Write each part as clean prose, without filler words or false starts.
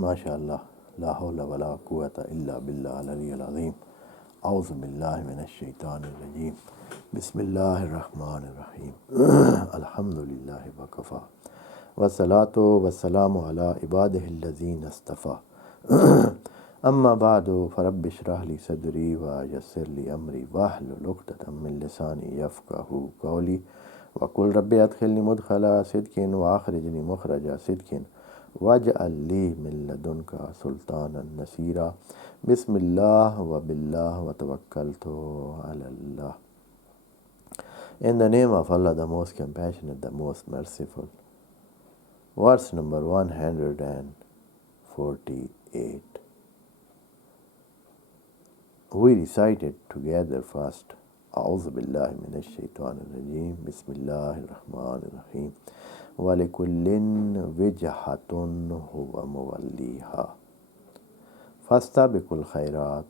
MashaAllah. La hawla wa la quwwata illa billah al-aliyyil azim. A'udhu billahi minash shaitanir rajim. Bismillahir rahmanir rahim. Alhamdulillahi wa kafa. Wassalatu wassalamu ala ibadihi allazina istafa. Amma ba'du farabbi shrah li sadri wa yassir li amri wahlul 'uqdatam min lisani yafqahu qawli wa qul rabbi adkhilni mudkhala sidqin wa akhrijni mukhraja sidqin waj'al li min ladunka sultanan nasira. Bismillah wa billah wa tawakkaltu ala Allah. In the name of Allah, the most compassionate, the most merciful. Verse number 148. We recited together first. A'udhu billahi minash shaitanir rajim. Bismillahir rahmanir rahim. Wa likullin wijhatun huwa muwalliha. Fastabiqul khairat.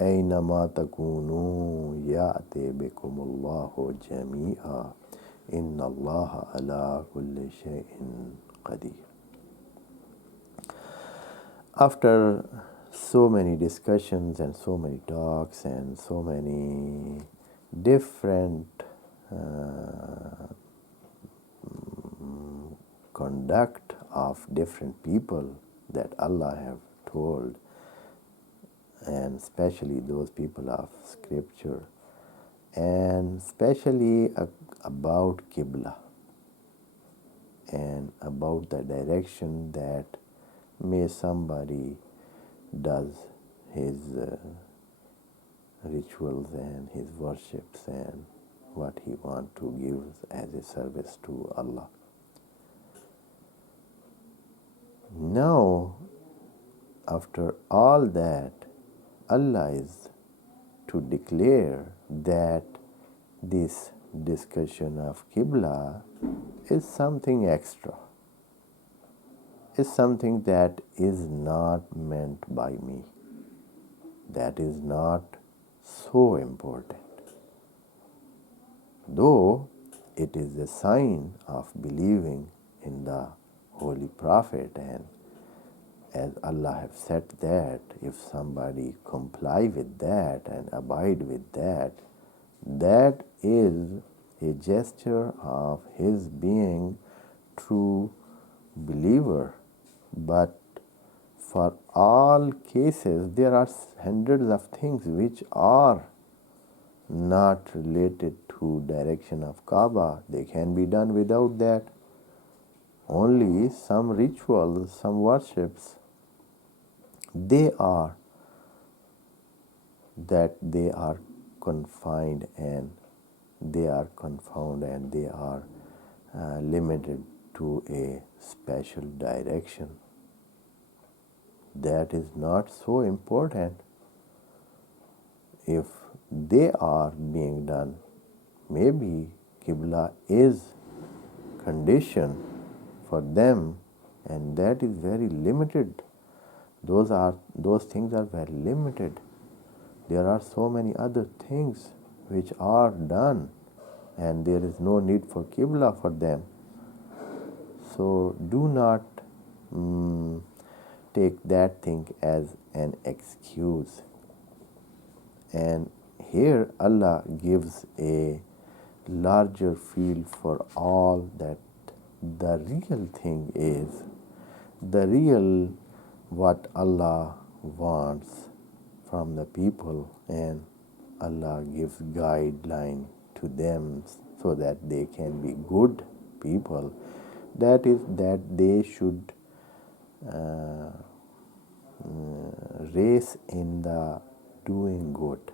Aynama takunu ya'ti bikumullahu jami'a. Inna Allaha ala kulli shay'in qadir. After so many discussions and so many talks and so many different conduct of different people that Allah have told, and especially those people of scripture, and especially about Qibla and about the direction that may somebody does his rituals and his worships and what he wants to give as a service to Allah. Now, after all that, Allah is to declare that this discussion of Qibla is something extra, is something that is not meant by me, that is not so important. Though it is a sign of believing in the Holy Prophet, and as Allah have said that if somebody comply with that and abide with that, that is a gesture of his being true believer. But for all cases, there are hundreds of things which are not related to direction of Kaaba. They can be done without that. Only some rituals, some worships, they are confined and they are confound and they are limited to a special direction. That is not so important. If they are being done, maybe Qibla is condition for them, and that is very limited. Those things are very limited. There are so many other things which are done, and there is no need for Qibla for them. So do not take that thing as an excuse. And here Allah gives a larger field for all, that the real thing is, the real what Allah wants from the people, and Allah gives guideline to them so that they can be good people. That is that they should race in the doing good,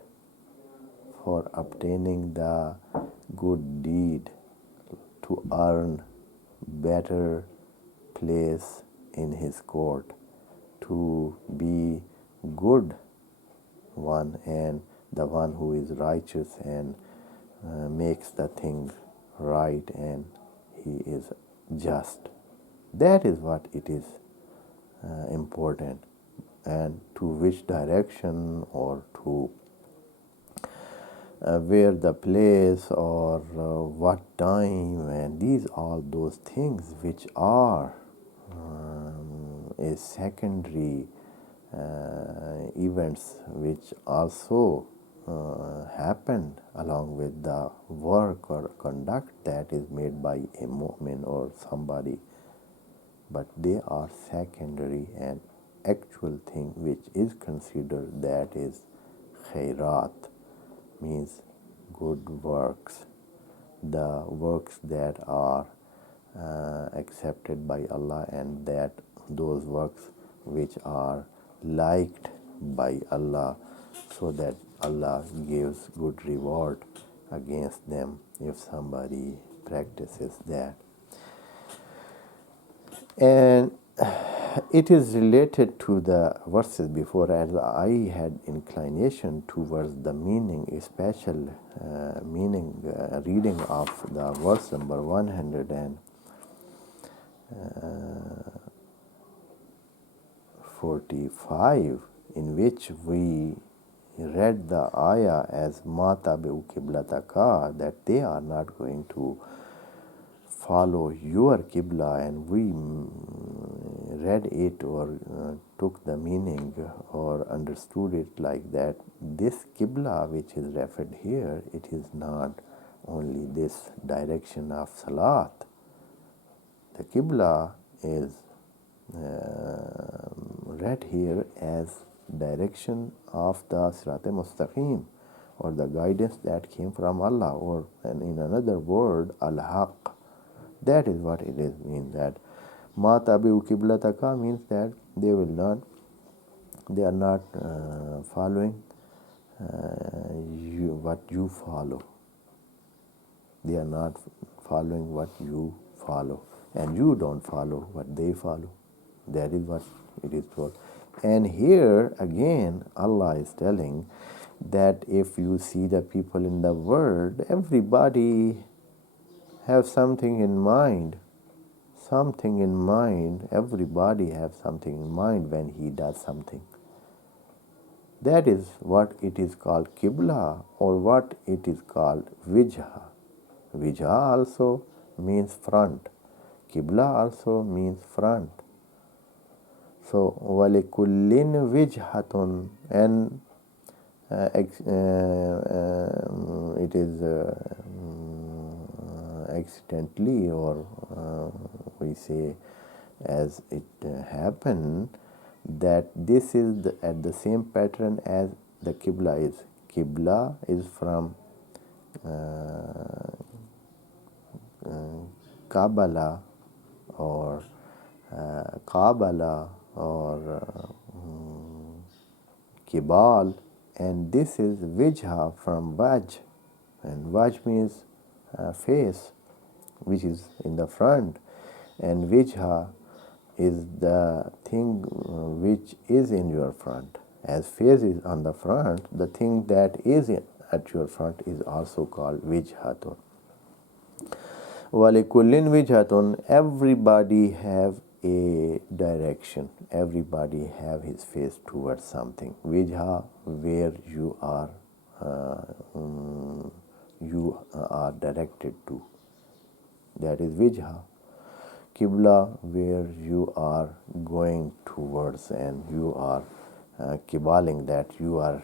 for obtaining the good deed, to earn better place in His court, to be good one and the one who is righteous and makes the thing right, and he is just. That is what it is important, and to which direction or to where the place or what time, and these all those things which are a secondary events which also happened along with the work or conduct that is made by a mu'min or somebody, but they are secondary, and actual thing which is considered, that is khairat, means good works, the works that are accepted by Allah, and that those works which are liked by Allah, so that Allah gives good reward against them if somebody practices that. And it is related to the verses before, as I had inclination towards the meaning, a special meaning, reading of the verse number 145, in which we read the ayah as ma tabi'u qiblataka, that they are not going to follow your qibla, and we read it or took the meaning or understood it like that. This qibla which is referred here, it is not only this direction of salat. The qibla is read here as direction of the Sirat Mustaqim, or the guidance that came from Allah, or in another word, al-haq. That is what it is means, that ma tabi'u qiblataka means that they are not following what you follow. They are not following what you follow, and you don't follow what they follow. That is what it is for. And here again Allah is telling that if you see the people in the world, everybody have something in mind. Everybody have something in mind when he does something. That is what it is called qibla, or what it is called wijha. Wijha also means front. Qibla also means front. So walikullin wijhatun, and it is accidentally, or we say as it happened, that this is at the same pattern as the qibla is. Qibla is from Kabbalah or Kabbalah or Kibal, and this is Wijha from Vaj, and Vaj means face, which is in the front, and Wijha is the thing which is in your front. As face is on the front, the thing that is at your front is also called Wijhatun. Walikullin wijhatun, everybody have a direction, everybody have his face towards something. Wijha, where you are directed to, that is wijha. Qibla, where you are going towards, and you are qibaling, that you are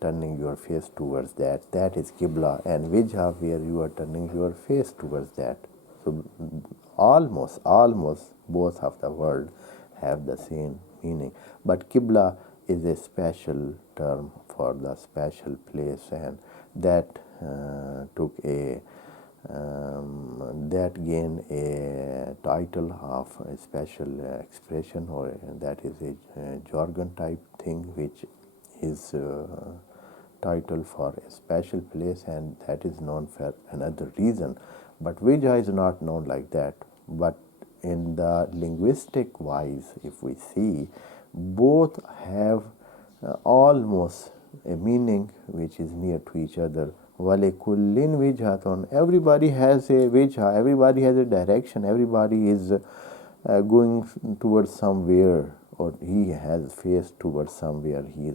turning your face towards that is qibla. And wijha, where you are turning your face towards that. So almost both of the words have the same meaning, but qibla is a special term for the special place, and that took a that gained a title of a special expression, or that is a jargon type thing, which is title for a special place, and that is known for another reason. But Vijay is not known like that. But in the linguistic wise, if we see, both have almost a meaning which is near to each other. Walikullin wijhatun, everybody has a wijha, everybody has a direction, everybody is going towards somewhere, or he has faced towards somewhere, he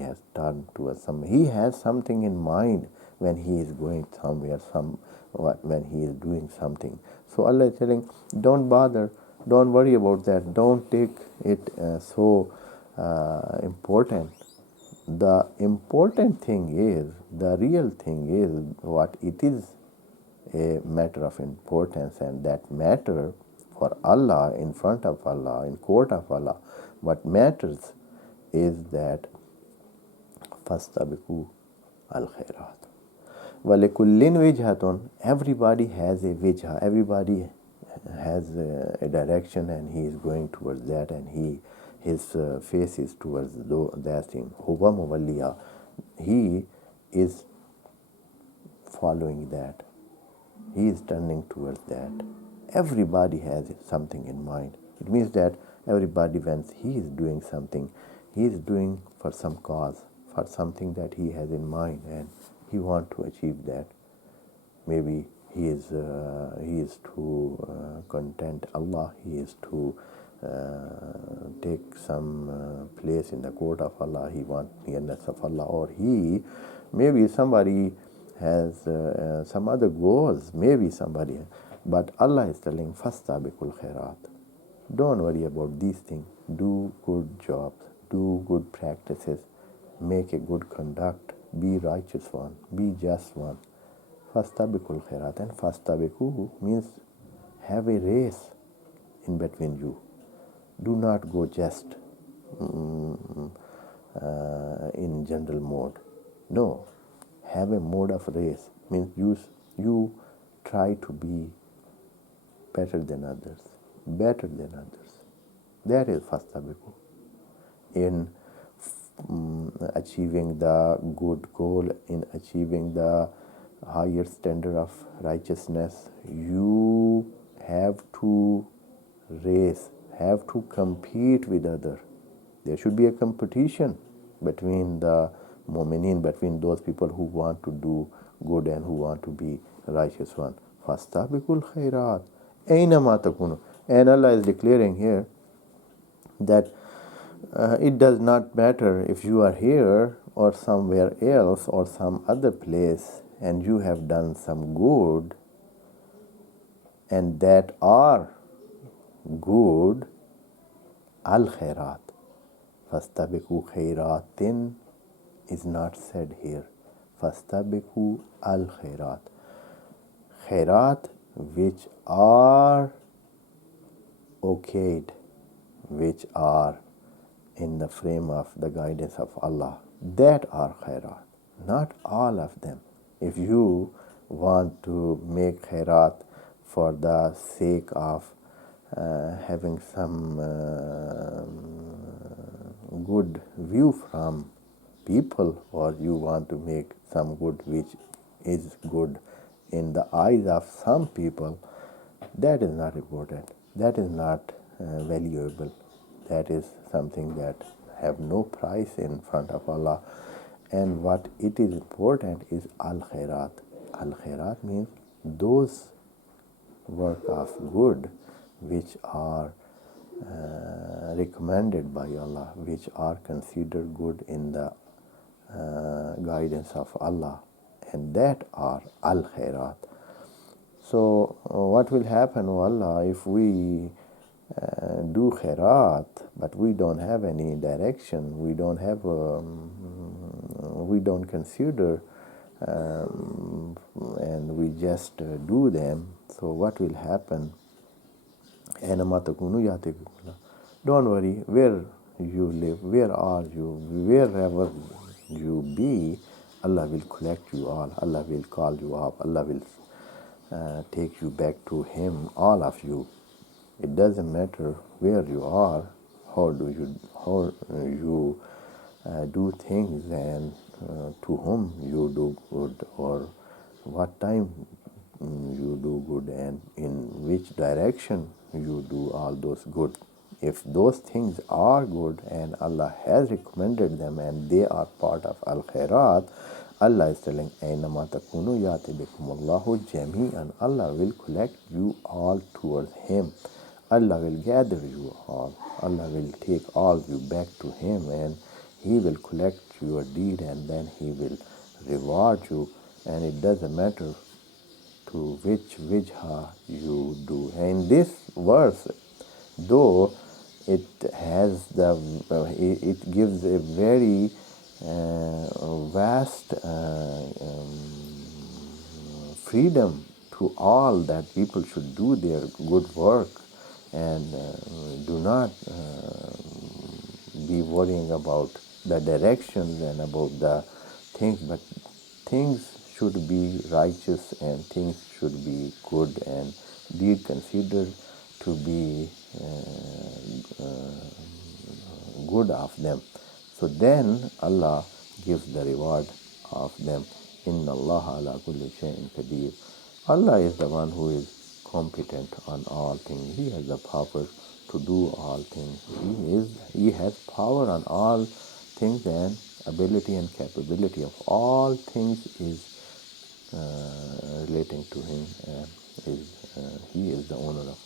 has turned towards somewhere. He has something in mind when he is going somewhere, when he is doing something. So Allah is telling, don't bother Don't worry about that. Don't take it so important. The important thing is, the real thing is what it is a matter of importance, and that matter for Allah, in front of Allah, in court of Allah, what matters is that fastabiqu al-khairat. وَلِكُلِّنْ وِجْهَةٌ. Everybody has a wijha, everybody has a direction, and he is going towards that, and his face is towards that thing. Huwa muwalliha. He is following that. He is turning towards that. Everybody has something in mind. It means that everybody, when he is doing something, he is doing for some cause, for something that he has in mind, and he wants to achieve that. Maybe he is to content Allah. He is to take some place in the court of Allah. He wants nearness of Allah, or maybe somebody has some other goals. Maybe somebody, but Allah is telling fastabiqul khairat. Don't worry about these things. Do good jobs. Do good practices. Make a good conduct. Be righteous one. Be just one. Fastabiqul khairat. And fastabiqu means have a race in between you. Do not go just in general mode. No. Have a mode of race. Means you try to be better than others. Better than others. That is fastabiqu. In achieving the good goal, in achieving the higher standard of righteousness, you have to race, have to compete with others. There should be a competition between the mu'mineen, between those people who want to do good and who want to be righteous one. Fastabiqul khairat. Aynama takunu. And Allah is declaring here that it does not matter if you are here or somewhere else or some other place and you have done some good, and that are good, al-khairat. Fastabiqu khairatin is not said here. Fastabiqu al-khairat. Khairat which are okayed, which are in the frame of the guidance of Allah, that are khairat, not all of them. If you want to make khairat for the sake of having some good view from people, or you want to make some good which is good in the eyes of some people, that is not important. That is not valuable. That is something that have no price in front of Allah. And what it is important is al-khairat. Al-khairat means those work of good which are recommended by Allah, which are considered good in the guidance of Allah, and that are al-khairat. So what will happen, O Allah, if we do khairat, but we don't have any direction, we don't have, we don't consider, and we just do them. So what will happen? Don't worry, where you live, where are you, wherever you be, Allah will collect you all. Allah will call you up. Allah will take you back to Him, all of you. It doesn't matter where you are, how you do things, and to whom you do good, or what time you do good, and in which direction you do all those good. If those things are good and Allah has recommended them and they are part of al-khairat, Allah is telling, Aynama takunu yati bikumullahu jami'an. Allah will collect you all towards Him. Allah will gather you all. Allah will take all you back to Him, and He will collect your deed, and then He will reward you. And it doesn't matter to which wijha you do. And in this verse, though it has it gives a very vast freedom to all, that people should do their good work and do not be worrying about the directions and about the things, but things should be righteous and things should be good and be considered to be good of them. So then Allah gives the reward of them. Inna Allah ala kulli shay'in qadir. Allah is the one who is competent on all things. He has the power to do all things. He has power on all things, and ability and capability of all things is relating to him. He is the owner of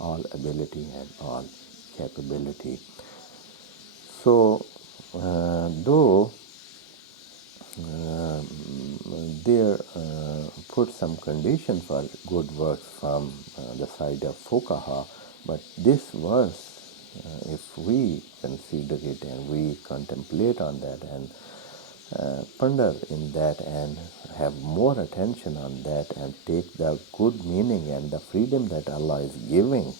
all ability and all capability. So, though there put some condition for good works from the side of Fuqaha, but this verse, if we consider it and we contemplate on that and ponder in that and have more attention on that and take the good meaning and the freedom that Allah is giving,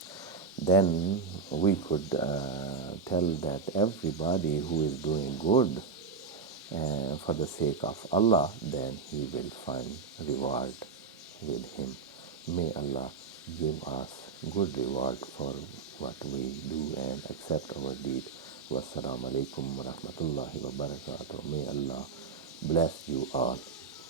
then we could tell that everybody who is doing good for the sake of Allah, then he will find reward with him. May Allah give us good reward for what we do and accept our deed. Wassalamu alaikum wa rahmatullahi wa barakatuh. May Allah bless you all.